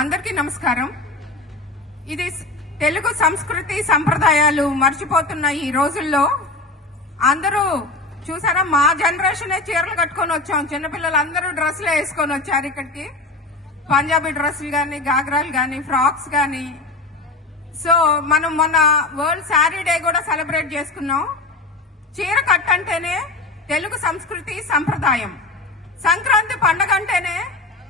అందరికీ నమస్కారం. ఇది తెలుగు సంస్కృతి సంప్రదాయాలు మర్చిపోతున్న ఈ రోజుల్లో అందరూ చూసారా, మా జనరేషనే చీరలు కట్టుకొని వచ్చాం. చిన్నపిల్లలు అందరూ డ్రెస్సులు వేసుకొని వచ్చారు ఇక్కడికి. పంజాబీ డ్రెస్సులు కానీ, గాగ్రాలు కానీ, ఫ్రాక్స్ కానీ. సో మనం మొన్న వరల్డ్ శారీ డే కూడా సెలబ్రేట్ చేసుకున్నాం. చీర కట్టంటేనే తెలుగు సంస్కృతి సంప్రదాయం. సంక్రాంతి పండగ అంటేనే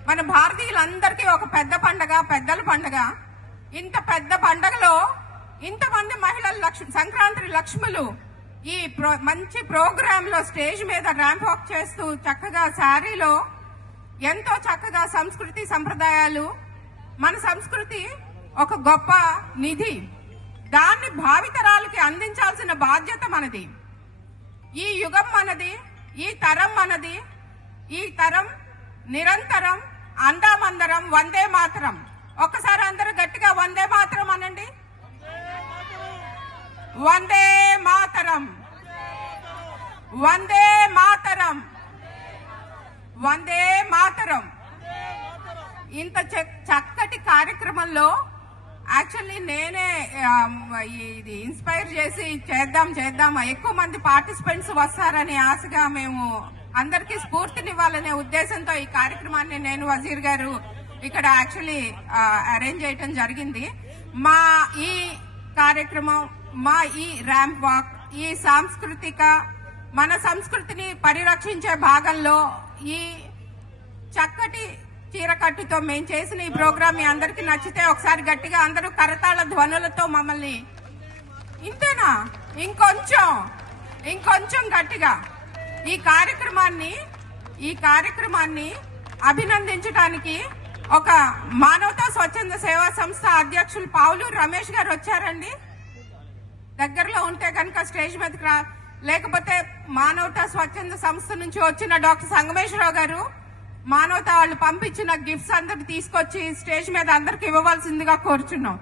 మన భారతీయులందరికీ ఒక పెద్ద పండగ, పెద్దల పండగ. ఇంత పెద్ద పండగలో ఇంతమంది మహిళలు సంక్రాంతి లక్ష్ములు ఈ మంచి ప్రోగ్రామ్ లో స్టేజ్ మీద ర్యాంప్ వాక్ చేస్తూ చక్కగా శారీలో ఎంతో చక్కగా సంస్కృతి సంప్రదాయాలు, మన సంస్కృతి ఒక గొప్ప నిధి. దాన్ని భావితరాలకి అందించాల్సిన బాధ్యత మనది. ఈ యుగం మనది, ఈ తరం మనది. ఈ తరం నిరంతరం అందామందరం వందే మాతరం. ఒక్కసారి అందరూ గట్టిగా వందే మాతరం అనండి. వందే మాతరం, వందే మాతరం, వందే మాతరం. ఇంత చక్కటి కార్యక్రమంలో యాక్చువల్లీ నేనే ఇది ఇన్స్పైర్ చేసి చేద్దాం ఎక్కువ మంది పార్టిసిపెంట్స్ వస్తారని ఆశగా మేము అందరికీ స్ఫూర్తినివ్వాలనే ఉద్దేశంతో ఈ కార్యక్రమాన్ని నేను, వజీర్ గారు ఇక్కడ యాక్చువల్లీ అరేంజ్ చేయటం జరిగింది. మా ఈ కార్యక్రమం, మా ఈ ర్యాంప్ వాక్, ఈ సాంస్కృతిక మన సంస్కృతిని పరిరక్షించే భాగంలో ఈ చక్కటి చీరకట్టుతో మేము చేసిన ఈ ప్రోగ్రాం మీ అందరికి నచ్చితే ఒకసారి గట్టిగా అందరూ కరతాళ ధ్వనులతో మమ్మల్ని, ఇంతేనా, ఇంకొంచెం గట్టిగా ఈ కార్యక్రమాన్ని అభినందించడానికి ఒక మానవతా స్వచ్ఛంద సేవా సంస్థ అధ్యక్షులు పావులూరు రమేష్ గారు వచ్చారండి. దగ్గరలో ఉంటే కనుక స్టేజ్ మీదకి రా, లేకపోతే మానవతా స్వచ్ఛంద సంస్థ నుంచి వచ్చిన డాక్టర్ సంగమేశ్వరరావు గారు మానవతా వాళ్ళు పంపించిన గిఫ్ట్స్ అందరికి తీసుకొచ్చి స్టేజ్ మీద అందరికి ఇవ్వవలసిందిగా కోరుచున్నాం.